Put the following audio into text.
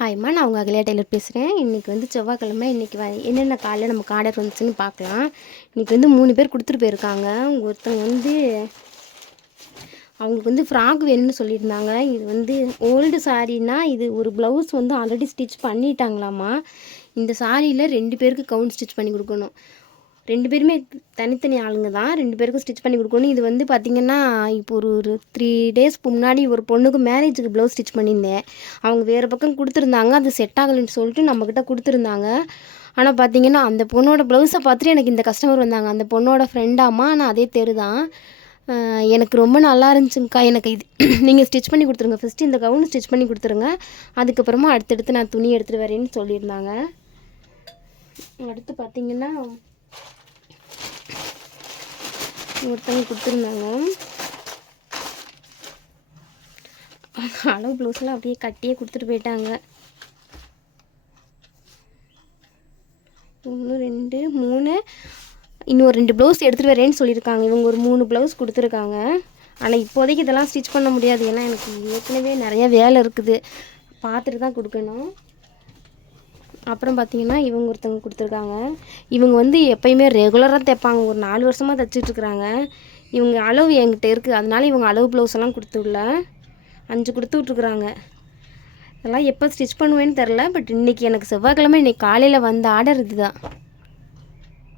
ஹாய்ம்மா, நான் உங்கள் அகல்யா டெய்லர் பேசுகிறேன். இன்றைக்கி வந்து செவ்வாய்க்கிழமை. இன்றைக்கி என்னென்ன காலையில் நமக்கு ஆர்டர் வந்துச்சுன்னு பார்க்கலாம். இன்றைக்கி வந்து 3 பேர் கொடுத்துட்டு போயிருக்காங்க. ஒருத்தவங்க வந்து அவங்களுக்கு வந்து ஃப்ராக் வேணும்னு சொல்லியிருந்தாங்க. இது வந்து ஓல்டு சாரீனா, இது ஒரு ப்ளவுஸ் வந்து ஆல்ரெடி ஸ்டிச் பண்ணிட்டாங்களாம்மா. இந்த சாரியில் 2 பேருக்கு கவுன் ஸ்டிச் பண்ணி கொடுக்கணும். 2 பேருமே தனித்தனி ஆளுங்க தான். 2 பேருக்கும் ஸ்டிச் பண்ணி கொடுக்கணும். இது வந்து பார்த்திங்கன்னா, இப்போ ஒரு 3 டேஸ்க்கு முன்னாடி ஒரு பொண்ணுக்கு மேரேஜுக்கு ப்ளவுஸ் ஸ்டிச் பண்ணியிருந்தேன். அவங்க வேறு பக்கம் கொடுத்துருந்தாங்க. அது செட் ஆகலைன்னு சொல்லிட்டு நம்மக்கிட்ட கொடுத்துருந்தாங்க. ஆனால் பார்த்திங்கன்னா, அந்த பொண்ணோட ப்ளவுஸை பார்த்துட்டு எனக்கு இந்த கஸ்டமர் வந்தாங்க. அந்த பொண்ணோட ஃப்ரெண்டாம்மா. ஆனால் அதே தெரு தான். எனக்கு ரொம்ப நல்லா இருந்துச்சுங்கக்கா. எனக்கு இது நீங்கள் ஸ்டிச் பண்ணி கொடுத்துருங்க. ஃபஸ்ட்டு இந்த கவுன் ஸ்டிச் பண்ணி கொடுத்துருங்க. அதுக்கப்புறமா அடுத்தடுத்து நான் துணி எடுத்துகிட்டு வரேன்னு சொல்லியிருந்தாங்க. அடுத்து பார்த்திங்கன்னா, ஒருத்தவங்க கொடுத்துருந்தாங்க. அளவு ப்ளவுஸ்லாம் அப்படியே கட்டியே கொடுத்துட்டு போயிட்டாங்க. 1 2 3 இன்னொரு 2 ப்ளவுஸ் எடுத்துகிட்டு வரேன்னு சொல்லியிருக்காங்க. இவங்க ஒரு 3 ப்ளவுஸ் கொடுத்துருக்காங்க. ஆனால் இப்போதைக்கு இதெல்லாம் ஸ்டிச் பண்ண முடியாது. ஏன்னா எனக்கு ஏற்கனவே நிறையா வேலை இருக்குது. பார்த்துட்டு தான் கொடுக்கணும். அப்புறம் பார்த்திங்கன்னா, இவங்க ஒருத்தவங்க கொடுத்துருக்காங்க. இவங்க வந்து எப்போயுமே ரெகுலராக தைப்பாங்க. ஒரு 4 வருஷமாக தைச்சிட்ருக்குறாங்க. இவங்க அளவு என்கிட்ட இருக்குது. அதனால இவங்க அளவு ப்ளவுஸ் எல்லாம் கொடுத்துடல. 5 கொடுத்து விட்ருக்குறாங்க. இதெல்லாம் எப்போ ஸ்டிச் பண்ணுவேன்னு தெரில. பட் இன்றைக்கி எனக்கு செவ்வாய்க்கிழமை, இன்றைக்கி காலையில் வந்த ஆர்டர் இது தான்.